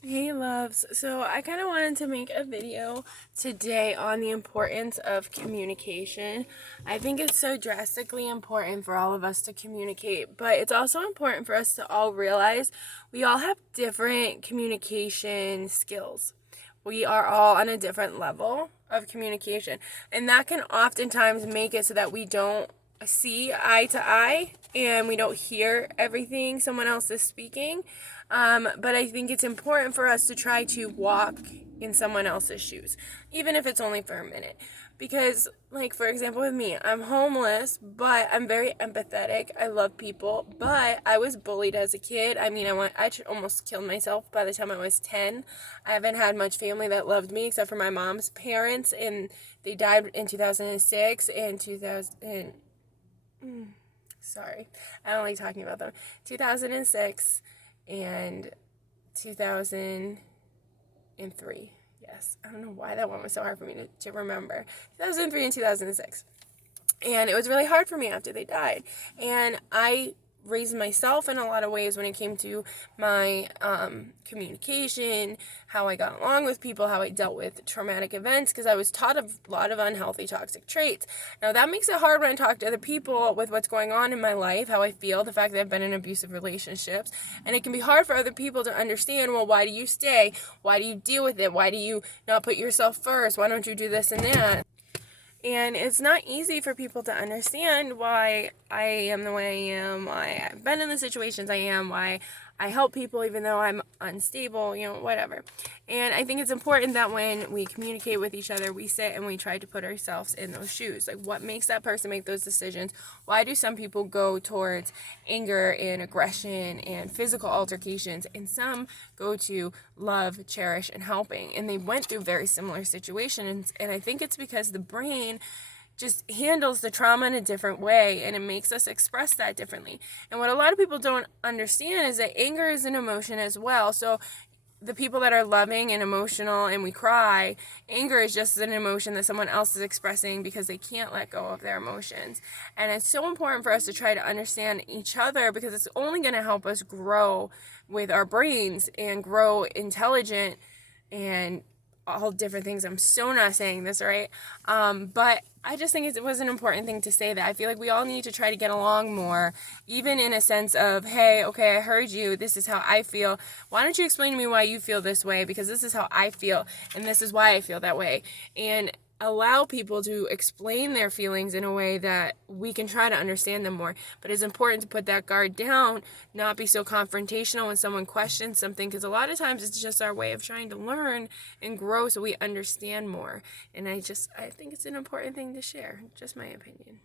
Hey loves, so I kind of wanted to make a video today on the importance of communication. I think it's so drastically important for all of us to communicate, but it's also important for us to all realize we all have different communication skills. We are all on a different level of communication, and that can oftentimes make it so that we don't see eye to eye and we don't hear everything someone else is speaking. But I think it's important for us to try to walk in someone else's shoes, even if it's only for a minute. Because, like, for example, with me, I'm homeless, but I'm very empathetic. I love people, but I was bullied as a kid. I mean, I almost killed myself by the time I was 10. I haven't had much family that loved me except for my mom's parents, and they died in 2006 and 2000. Sorry, I don't like talking about them. 2006 and 2003. Yes, I don't know why that one was so hard for me to remember. 2003 and 2006. And it was really hard for me after they died. And I raised myself in a lot of ways when it came to my communication, how I got along with people, how I dealt with traumatic events, because I was taught a lot of unhealthy, toxic traits. Now, that makes it hard when I talk to other people with what's going on in my life, how I feel, the fact that I've been in abusive relationships. And it can be hard for other people to understand, well, why do you stay? Why do you deal with it? Why do you not put yourself first? Why don't you do this and that? And it's not easy for people to understand why I am the way I am, why I've been in the situations I am, why I help people even though I'm unstable, whatever. And I think it's important that when we communicate with each other, we sit and we try to put ourselves in those shoes. Like, what makes that person make those decisions? Why do some people go towards anger and aggression and physical altercations, and some go to love, cherish, and helping? And they went through very similar situations. And I think it's because the brain just handles the trauma in a different way, and it makes us express that differently. And what a lot of people don't understand is that anger is an emotion as well. So the people that are loving and emotional and we cry, anger is just an emotion that someone else is expressing because they can't let go of their emotions. And it's so important for us to try to understand each other, because it's only going to help us grow with our brains and grow intelligent and all different things. I'm so not saying this right. But I just think it was an important thing to say, that I feel like we all need to try to get along more, even in a sense of, hey, okay, I heard you. This is how I feel. Why don't you explain to me why you feel this way? Because this is how I feel, and this is why I feel that way. And allow people to explain their feelings in a way that we can try to understand them more. But it's important to put that guard down, not be so confrontational when someone questions something, because a lot of times it's just our way of trying to learn and grow so we understand more. And I think it's an important thing to share, just my opinion.